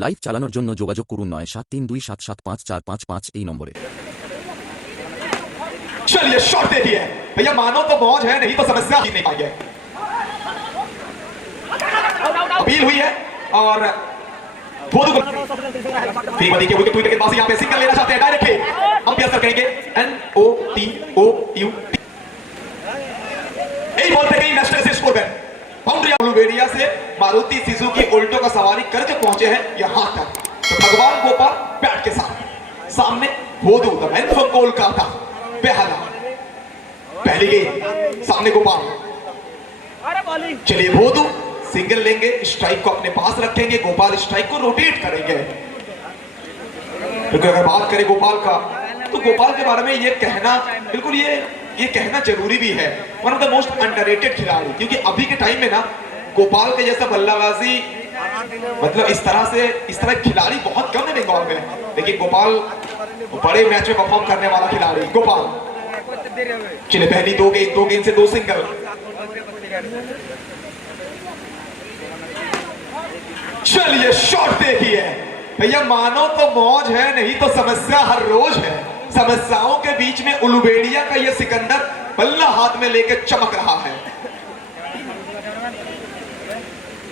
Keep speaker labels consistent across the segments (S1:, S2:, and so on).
S1: Live চালানোর জন্য যোগাযোগ করুন নয় সাত তিন দুই সাত সাত পাঁচ চার পাঁচ পাঁচ এই নম্বরে
S2: चलिए शॉट दे दिए भैया मानो तो मौज है नहीं तो समस्या ही नहीं पाएंगे अपील हुई है और बोधू को फिर बदी के विकेट विकेट के पास यहाँ पे सिंगल लेना चाहते हैं डायरेक्ट हिट अंपायर सर कहेंगे N O T O U এই বল থেকেই ম্যাচটা শেষ করবেন उलुबेड़िया से मारुति सुजुकी उल्टो का सवारी करके पहुँचे हैं यहाँ तक। तो भगवान गोपाल बैट के साथ सामने Hodu the man from Kolkata Behala पहली गेंद सामने गोपाल। चलिए भोदू सिंगल लेंगे स्ट्राइक को अपने पास रखेंगे गोपाल स्ट्राइक को रोटेट करेंगे। क्योंकि अगर बात करें गोपाल का तो गोपाल के बारे में ये कहना बिल्कुल ये ये कहना ज़रूरी भी है। One of the most underrated खिलाड़ी क्योंकि अभी के टाइम में ना गोपाल के जैसा बल्लाबाजी। मतलब इस तरह से, इस तरह खिलाड़ी बहुत कम है बंगाल में। लेकिन गोपाल बड़े मैच में परफॉर्म करने वाला खिलाड़ी, गोपाल। चलिए, पहली दो गेंद दो गेंद से दो सिंगल चलिए शॉट देखिए। भैया मानो तो मौज है, नहीं तो समस्या हर रोज है। समस्याओं के बीच में उलुबेड़िया का ये सिकंदर बल्ला हाथ में लेकर चमक रहा है।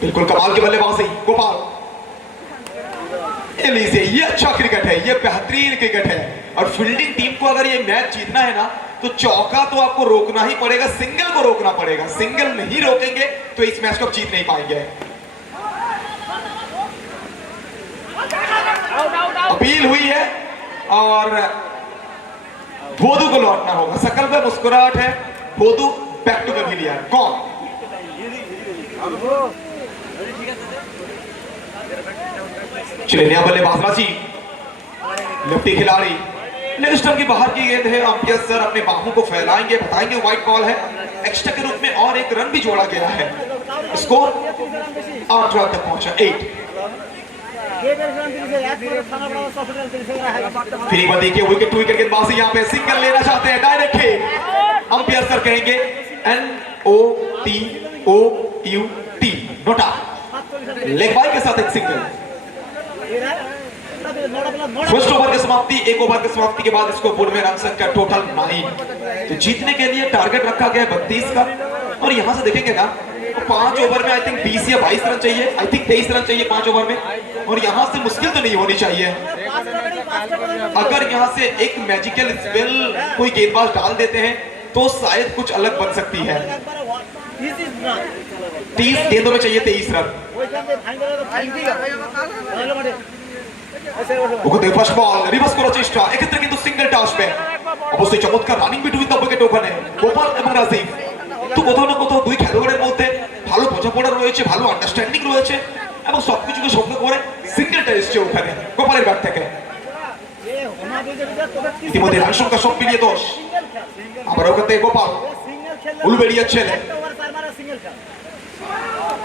S2: बिल्कुल कमाल के बल्लेबाजी गोपाल। ये लीजिए ये अच्छा क्रिकेट है, ये बेहतरीन क्रिकेट है। और फील्डिंग टीम को अगर ये मैच जीतना है ना तो चौका तो आपको रोकना ही पड़ेगा सिंगल को रोकना पड़ेगा। सिंगल नहीं रोकेंगे तो इस मैच को आप जीत नहीं पाएँगे। अपील हुई है, और बोधू को लौटना होगा। सकल पे मुस्कुराहट है बोधू बैक टू पेविलियन कौन? चलिए नया बल्लेबाज रांची लेफ्टी खिलाड़ी लेग स्टंप की बाहर की गेंद है अंपियर सर अपने बाहों को फैलाएँगे, बताएँगे व्हाइट बॉल है। एक्स्ट्रा के रूप में और एक रन भी जोड़ा गया है। स्कोर आठ रन तक पहुँचा एट फिर देखिए विकेट टू विकेट बाद यहाँ पे सिंगल लेना चाहते हैं डायरेक्ट हिट अंपायर सर कहेंगे N O T O U T NOTA leg bye के साथ एक सिंगल फ़र्स्ट ओवर की समाप्ति, एक ओवर की समाप्ति के बाद इसको बोर्ड में रन संख्या टोटल नाइन तो जीतने के लिए टारगेट रखा गया है बत्तीस का। और यहाँ से देखेंगे ना तो पाँच ओवर में आई थिंक बीस या बाईस रन चाहिए। आई थिंक तेईस रन चाहिए पाँच ओवर में। और यहाँ से मुश्किल तो नहीं होनी चाहिए। अगर यहाँ से एक मैजिकल स्पेल कोई गेंदबाज डाल देते हैं तो शायद कुछ अलग बन सकती है। तीस गेंदों में चाहिए तेईस रन ওখানে ফার্স্ট বল রিভার্স করার চেষ্টা এক্ষেত্রে কিন্তু সিঙ্গেলটা আসবে অবশ্যই চমৎকার রানিং বিটুইন দ্য উইকেট ওখানে গোপাল এবং রাজীব তো কোথাও না কোথাও দুই খেলোয়াড়ের মধ্যে ভালো বোঝাপড়া রয়েছে ভালো আন্ডারস্ট্যান্ডিং রয়েছে এবং সবকিছুকে সঙ্গে করে সিঙ্গেলটা এসছে ওখানে গোপালের ব্যাট থেকে ইতিমধ্যে রান সংখ্যা সব মিলিয়ে দোষ আবার ওখান থেকে গোপাল উলুবেড়িয়ার ছেলে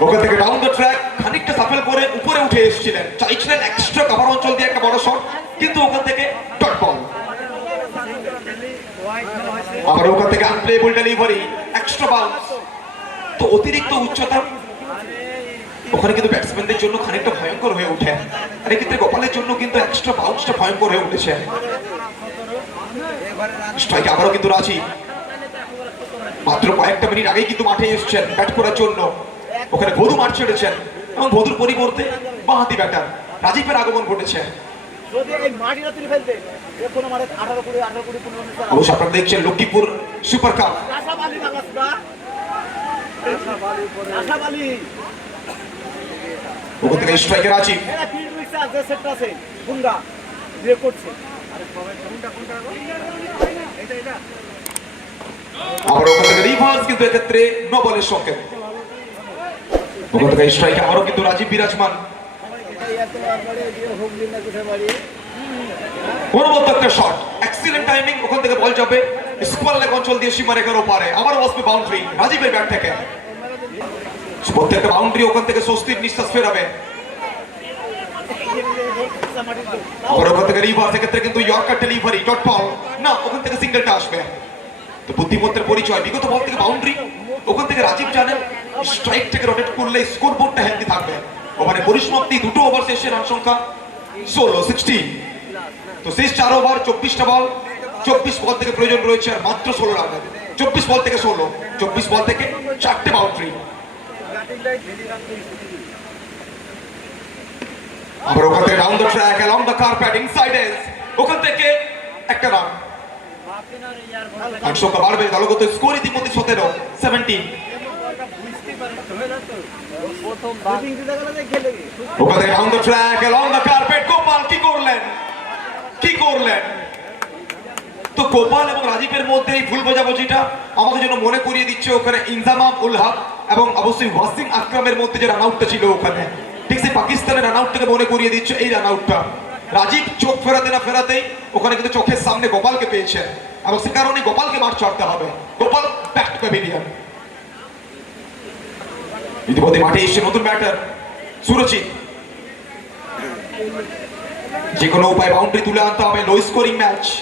S2: ওখান থেকে ডাউন দ্য ট্র্যাক খানিকটা সাফেল করে উপরে উঠে এসেছিলেন। চাইছিলেন এক্সট্রা কভার অঞ্চল দিয়ে একটা বড় শট কিন্তু ওখান থেকে ডট বল আবার ওখান থেকে আনপ্লেবল ডেলিভারি এক্সট্রা বাউন্স তো অতিরিক্ত উচ্চতা, ওখানে কিন্তু ব্যাটসম্যানদের জন্য খানিকটা ভয়ঙ্কর হয়ে ওঠে। আর এক্ষেত্রে গোপালের জন্য কিন্তু এক্সট্রা বাউন্সটা ভয়ঙ্কর হয়ে উঠেছে। স্ট্রাইক আবারও কিন্তু রাজি মাত্র কয়েকটা মিনিট আগেই কিন্তু মাঠে এসেছেন ব্যাট করার জন্য। ওখানে বধু মাঠ ছেড়েছেন এবং বধুর পরিবর্তে বাহাতি ব্যাটার। রাজীবের আগমন ঘটেছে। অবশ্য আপনারা দেখছেন লক্ষ্মীপুর সুপার কাপ।
S3: আশাবালি বাংলাদেশটা আশাবালি
S2: ওখান থেকে স্ট্রাইকের রাজীব।
S3: এরা তিন উইকস আছে সেটটা আছে গুন্ডা। দিয়ে করছে।
S2: আবার ওখান থেকে রিভার্স কিন্তু এক্ষেত্রে নো সংকেত। ওখান থেকে স্ট্রাইক আবারও কিন্তু রাজীব বিরাজমান স্বস্তির নিঃশ্বাস ফেরাবে। আবার থেকে রিভার্স এক্ষেত্রে কিন্তু ইয়র্কার ডেলিভারি ডট বল না, ওখান থেকে সিঙ্গেলটা আসবে। তো বুদ্ধিমত্তের পরিচয়, বিগত বল থেকে বাউন্ডারি ওখান থেকে রাজীব জানেন স্ট্রাইক থেকে রোটেট করলে স্কোর বোর্ডটা হেলদি থাকবে। ওভারে পরিসমাপ্তি দুটো ওভার শেষে রান সংখ্যা ষোলো সিক্সটিন তো শেষ চার ওভার চব্বিশটা বল চব্বিশ বল থেকে প্রয়োজন রয়েছে আর মাত্র ষোলো রানের চব্বিশ বল থেকে ষোলো, চব্বিশ বল থেকে চারটে বাউন্ডারি আবার ওখান থেকে down the track along the carpet inside edge ওখান থেকে একটা রান স্কোর ইতিমধ্যে সতেরো সেভেন্টিন ওখান down the track along the carpet Gopal কি করলেন? কি করলেন? তো গোপাল এবং রাজীবের মধ্যে এই ভুল বোঝাবুঝিটা আমাকে যেন মনে করিয়ে দিচ্ছে ওখানে ইনজামাম উল হক এবং অবশ্যই ওয়াসিম আকরামের মধ্যে যে রান আউটটা ছিল ওখানে, ঠিক সেই পাকিস্তানের রান আউটটাকে মনে করিয়ে দিচ্ছে এই রান আউটটা রাজীব চোখ ফেরাতে না ফেরাতেই ওখানে কিন্তু চোখের সামনে গোপালকে পেয়েছেন। এবং সে কারণে গোপালকে মাঠ ছাড়তে হবে। গোপাল ব্যাক টু প্যাভিলিয়ন ইতিমধ্যে মাঠে এসছে নতুন ব্যাটার সুরজিৎ। যে কোনো উপায় বাউন্ডারি তুলে আনতে হবে লো স্কোরিং ম্যাচ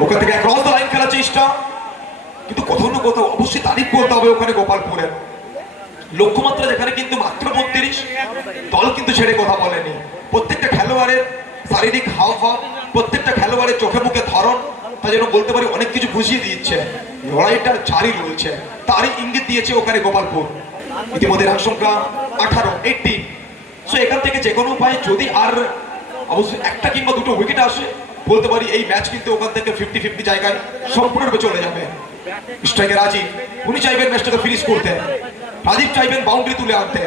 S2: ওখান থেকে ক্রস দ্য লাইন খেলার চেষ্টা। কিন্তু কোথাও না কোথাও অবশ্যই তারিফ করতে হবে ওখানে গোপালপুরের। লক্ষ্যমাত্রা যেখানে কিন্তু মাত্র বত্রিশ। দল কিন্তু ছেড়ে কথা বলেনি। প্রত্যেকটা খেলোয়াড়ের শারীরিক হাবভাব প্রত্যেকটা খেলোয়াড়ের চোখে মুখে ধরন, তা যেন বলতে পারি অনেক কিছু বুঝিয়ে দিচ্ছে লড়াইটা জারি রয়েছে। তারই ইঙ্গিত দিয়েছে ওখানে গোপালপুর। ইতিমধ্যে রান সংখ্যা আঠারো এইটিন সো এখান থেকে যে কোনো উপায় যদি আর অবশ্যই একটা কিংবা দুটো উইকেট আসে, বলতে পারি এই ম্যাচ কিন্তু ওখান থেকে ফিফটি ফিফটি জায়গায় সম্পূর্ণরূপে চলে যাবে। স্ট্রাইকে রাজীব, উনি চাইবেন ম্যাচটাকে ফিনিশ করতে। রাজীব চাইবেন বাউন্ডারি তুলে আনতে।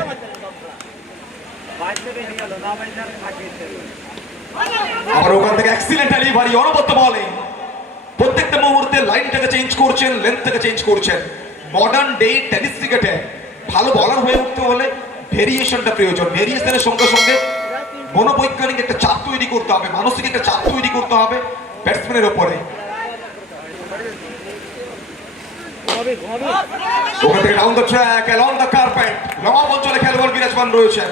S2: আবার ওখান থেকে অ্যাক্সিলেন্ট ডেলিভারি অনবদ্য বলে। প্রত্যেকটা মুহূর্তে লাইনটাকে চেঞ্জ করছেন লেন্থটাকে চেঞ্জ করছেন। মডার্ন ডে টেনিস ক্রিকেটে ভালো বলার হয়ে উঠতে হলে ভেরিয়েশনটা প্রয়োজন। ভেরিয়েশনের সঙ্গে সঙ্গে মনোবৈজ্ঞানিক একটা চাপ তৈরি করতে হবে, মানসিক একটা চাপ তৈরি করতে হবে ব্যাটসম্যানের ওপরে। ওখান থেকে down the track along the carpet নবাব অঞ্চলে খেলোয়াড় বিরাজমান রয়েছেন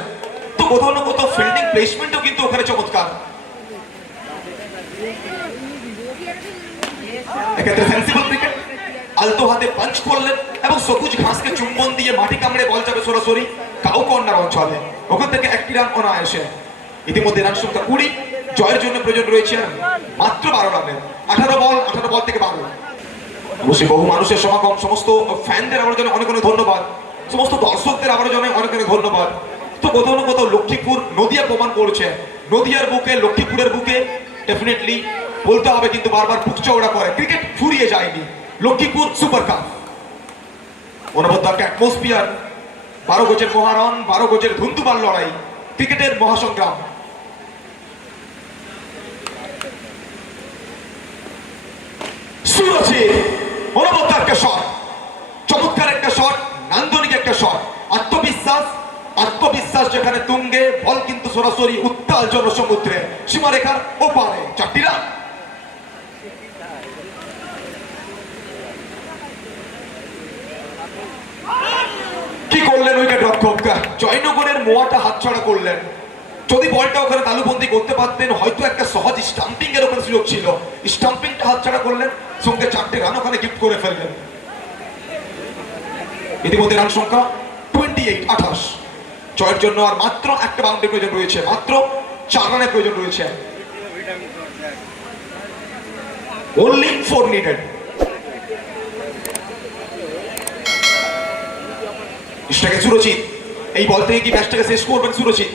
S2: কোথাও না কোথাও ফিল্ডিং প্লেসমেন্টও কিন্তু ওখানে চমৎকার। এক্ষেত্রে সেন্সিবল ক্রিকেট আলতো হাতে পাঞ্চ করলেন এবং সবুজ ঘাসকে চুম্বন দিয়ে মাটি কামড়ে বল যাবে সরাসরি কাউ অঞ্চলে। ওখান থেকে একটি রান অনায়াসে। ইতিমধ্যে রান সংখ্যা কুড়ি। জয়ের জন্য প্রয়োজন রয়েছে মাত্র বারো রানের আঠারো বল আঠারো বল থেকে বারো। অবশ্যই বহু মানুষের সমাগম, সমস্ত ফ্যানদের আমার জন্য অনেক অনেক ধন্যবাদ। সমস্ত দর্শকদের আমার জন্য অনেক অনেক ধন্যবাদ। তো কোথাও না কোথাও লক্ষ্মীপুর নদিয়া প্রমাণ করছে। নদিয়ার বুকে, লক্ষ্মীপুরের বুকে ডেফিনেটলি বলতে হবে কিন্তু বারবার বুক চওড়া করে। ক্রিকেট ফুরিয়ে যায়নি। Lakshmipur super cup. অনবদ্য একটা অ্যাটমসফিয়ার বারো গোজের মহারণ, বারো গোজের ধুন্দুবার লড়াই, ক্রিকেটের মহাসংগ্রাম। সুরজিৎ, অনবদ্য একটা শট চমৎকার একটা শট নান্দনিক একটা শট আত্মবিশ্বাস যেখানে তুঙ্গে বল কিন্তু সরাসরি উত্তাল জনসমুদ্রে। সীমারেখার ওপারে, চারটি রান। কি করলেন উইকেট রক্ষক জয়নগরের মোয়াটা হাতছাড়া করলেন। যদি বলটা ওখানে তালুবন্দি করতে পারতেন, হয়তো একটা সহজ স্টাম্পিং এর ওখানে সুযোগ ছিল। স্টাম্পিংটা হাতছাড়া করলেন, সঙ্গে চারটে রান ওখানে গিফট করে ফেললেন। ইতিমধ্যে রান সংখ্যা টোয়েন্টি এইট আঠাশ। জয়ের জন্য আর মাত্র একটা বাউন্ডের প্রয়োজন রয়েছে, মাত্র চার রানের প্রয়োজন রয়েছে। Only ফোর needed ইস্টাকে সুরজিৎ, এই বল থেকে কি ম্যাচটাকে শেষ করবেন সুরজিৎ?